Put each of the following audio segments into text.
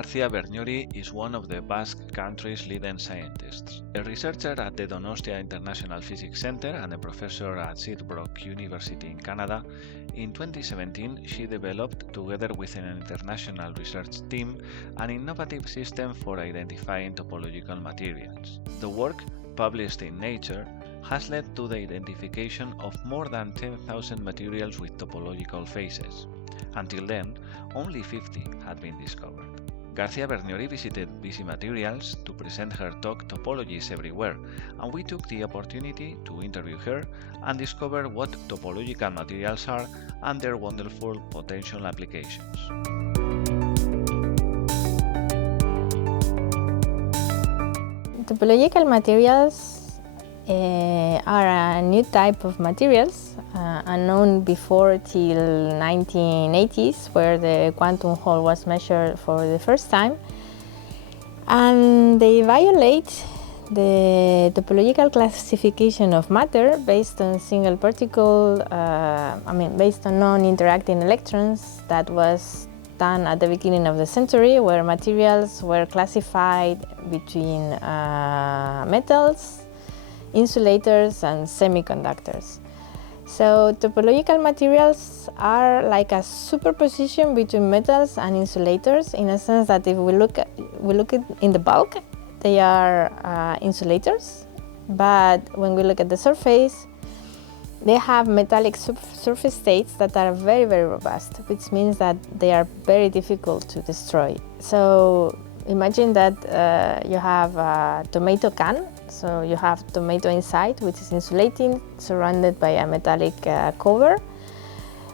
García Vergniory is one of the Basque country's leading scientists, a researcher at the Donostia International Physics Center and a professor at Sheerbroke University in Canada. In 2017, she developed, together with an international research team, an innovative system for identifying topological materials. The work, published in Nature, has led to the identification of more than 10,000 materials with topological phases. Until then, only 50 had been discovered. García Vergniory visited BCMaterials to present her talk Topologies Everywhere, and we took the opportunity to interview her and discover what topological materials are and their wonderful potential applications. Topological materials are a new type of materials unknown before till 1980s, where the quantum Hall was measured for the first time, and they violate the topological classification of matter based on single particle, based on non-interacting electrons that was done at the beginning of the century, where materials were classified between metals, insulators and semiconductors. So topological materials are like a superposition between metals and insulators, in a sense that if we look at in the bulk, they are insulators, but when we look at the surface, they have metallic surface states that are very, very robust, which means that they are very difficult to destroy. So imagine that you have a tomato can. So you have tomato inside, which is insulating, surrounded by a metallic cover.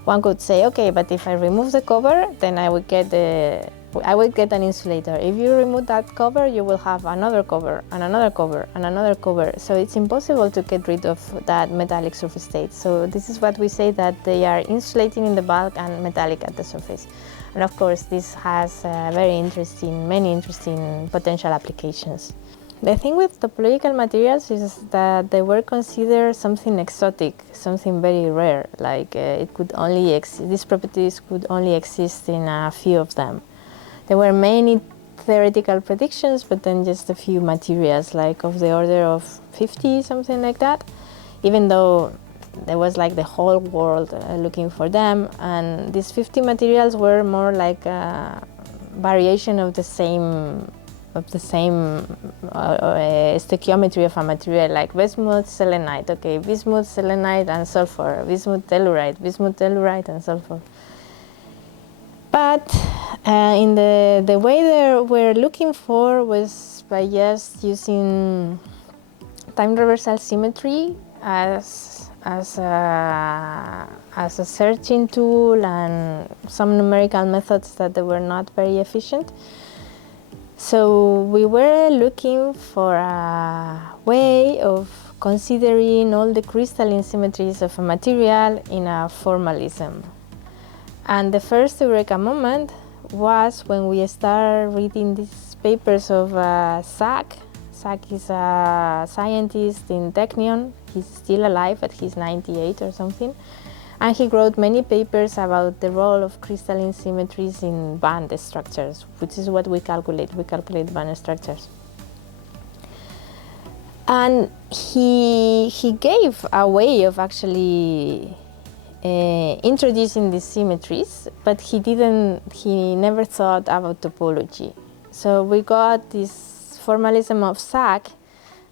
One could say, okay, but if I remove the cover, then I would get an insulator. If you remove that cover, you will have another cover, and another cover, and another cover. So it's impossible to get rid of that metallic surface state. So this is what we say, that they are insulating in the bulk and metallic at the surface. And of course, this has many interesting potential applications. The thing with topological materials is that they were considered something exotic, something very rare, like these properties could only exist in a few of them. There were many theoretical predictions, but then just a few materials, like of the order of 50, something like that, even though there was like the whole world looking for them, and these 50 materials were more like a variation of the same stoichiometry of a material, like bismuth, selenite. Okay, bismuth, selenite, and sulfur. Bismuth, tellurite, and sulfur. But in the way they were looking for was by just using time reversal symmetry as a searching tool and some numerical methods that they were not very efficient. So we were looking for a way of considering all the crystalline symmetries of a material in a formalism. And the first Eureka moment was when we started reading these papers of Zach. Zach is a scientist in Technion. He's still alive, but he's 98 or something. And he wrote many papers about the role of crystalline symmetries in band structures, which is what we calculate. We calculate band structures. And he gave a way of actually introducing these symmetries, but he never thought about topology. So we got this formalism of Zach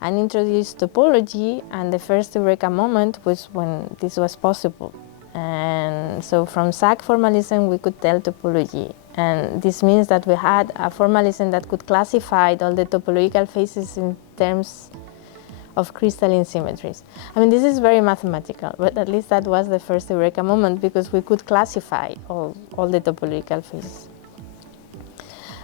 and introduced topology, and the first Eureka moment was when this was possible. And so from Zach formalism we could tell topology, and this means that we had a formalism that could classify all the topological phases in terms of crystalline symmetries. I mean, this is very mathematical, but at least that was the first Eureka moment, because we could classify all the topological phases.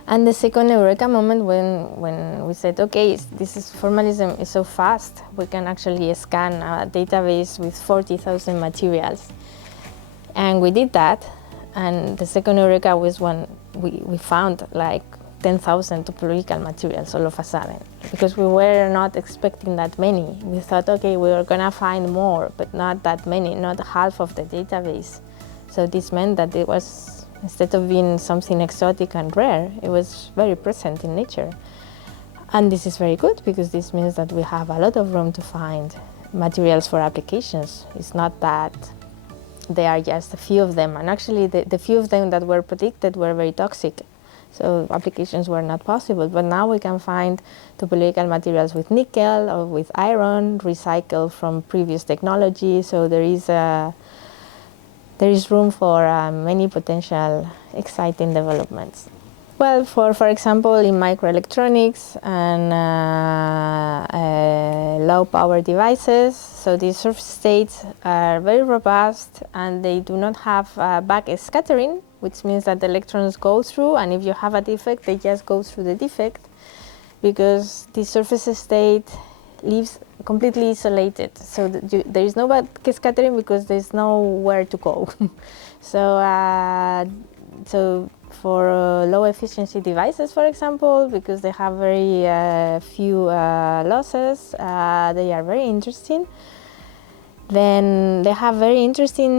And the second Eureka moment when we said, okay, formalism is so fast, we can actually scan a database with 40,000 materials. And we did that, and the second Eureka was when we found like 10,000 topological materials all of a sudden, because we were not expecting that many. We thought, okay, we were gonna find more, but not that many, not half of the database. So this meant that it was Instead of being something exotic and rare, it was very present in nature. And this is very good because this means that we have a lot of room to find materials for applications. It's not that there are just a few of them, and actually the few of them that were predicted were very toxic, so applications were not possible. But now we can find topological materials with nickel or with iron, recycled from previous technology, so there is room for many potential exciting developments. Well, for example, in microelectronics and low power devices, so these surface states are very robust and they do not have back scattering, which means that the electrons go through, and if you have a defect, they just go through the defect, because the surface state lives completely isolated. So there is no back scattering because there's nowhere to go. So for low efficiency devices, for example, because they have very few losses, they are very interesting. Then they have very interesting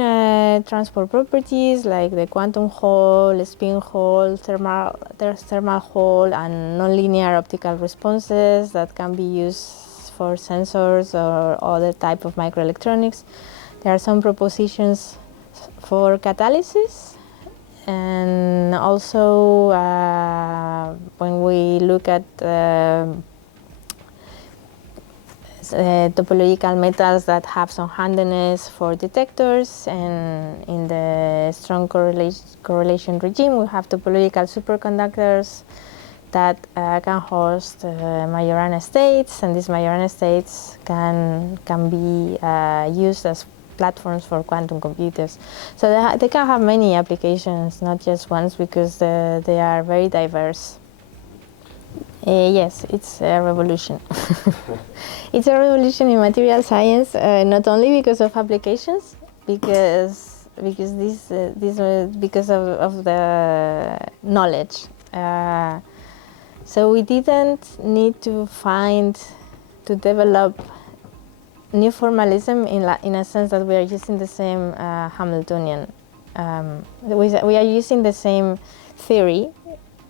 transport properties like the quantum Hall, spin Hall, thermal Hall, and nonlinear optical responses that can be used for sensors or other type of microelectronics. There are some propositions for catalysis. And also, when we look at topological metals that have some handiness for detectors, and in the strong correlation regime, we have topological superconductors that can host Majorana states, and these Majorana states can be used as platforms for quantum computers. So they can have many applications, not just ones, because they are very diverse. Yes, it's a revolution. It's a revolution in material science, not only because of applications, because of the knowledge. So we didn't need to develop new formalism in a sense that we are using the same Hamiltonian. We are using the same theory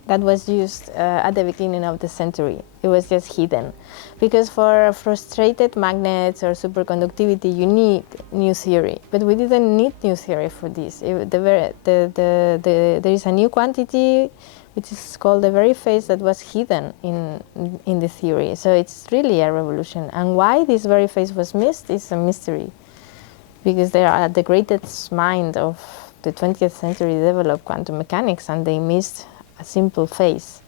that was used at the beginning of the century. It was just hidden. Because for frustrated magnets or superconductivity, you need new theory. But we didn't need new theory for this. There is a new quantity which is called the very phase that was hidden in the theory. So it's really a revolution. And why this very phase was missed is a mystery. Because they are the greatest mind of the 20th century developed quantum mechanics, and they missed a simple phase.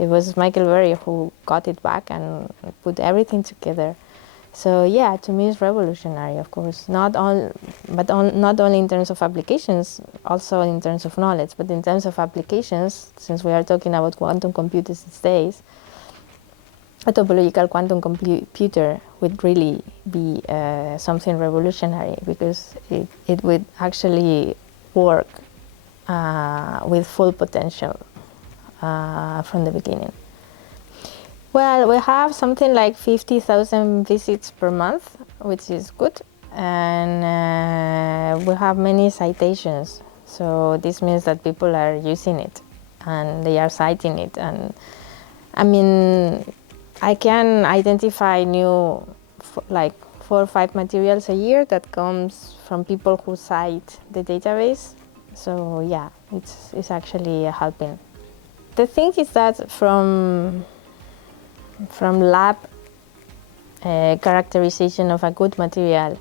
It was Michael Berry who got it back and put everything together. So yeah, to me it's revolutionary, of course. Not only in terms of applications, also in terms of knowledge. But in terms of applications, since we are talking about quantum computers these days, a topological quantum computer would really be something revolutionary, because it would actually work with full potential from the beginning. Well, we have something like 50,000 visits per month, which is good, and we have many citations. So this means that people are using it and they are citing it. And I mean, I can identify new, like 4 or 5 materials a year that comes from people who cite the database. So yeah, it's actually helping. The thing is that from lab characterization of a good material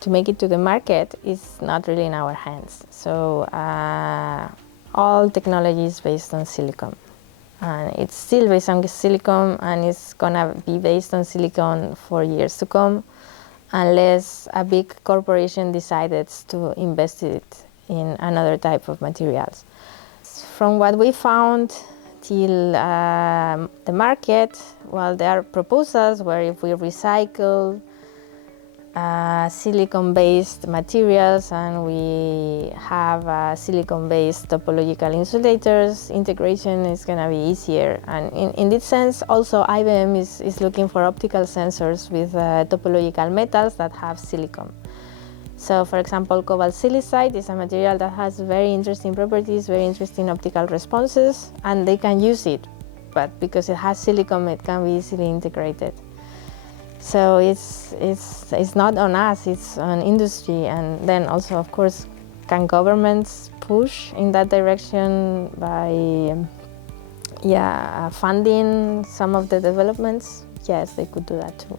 to make it to the market is not really in our hands. So all technology is based on silicon. And it's still based on silicon, and it's gonna be based on silicon for years to come, unless a big corporation decided to invest it in another type of materials. From what we found till the market, well, there are proposals where if we recycle silicon-based materials and we have silicon-based topological insulators, integration is going to be easier. And in this sense, also IBM is looking for optical sensors with topological metals that have silicon. So, for example, cobalt silicide is a material that has very interesting properties, very interesting optical responses, and they can use it, but because it has silicon, it can be easily integrated. So it's not on us, it's on industry, and then also, of course, can governments push in that direction by funding some of the developments? Yes, they could do that too.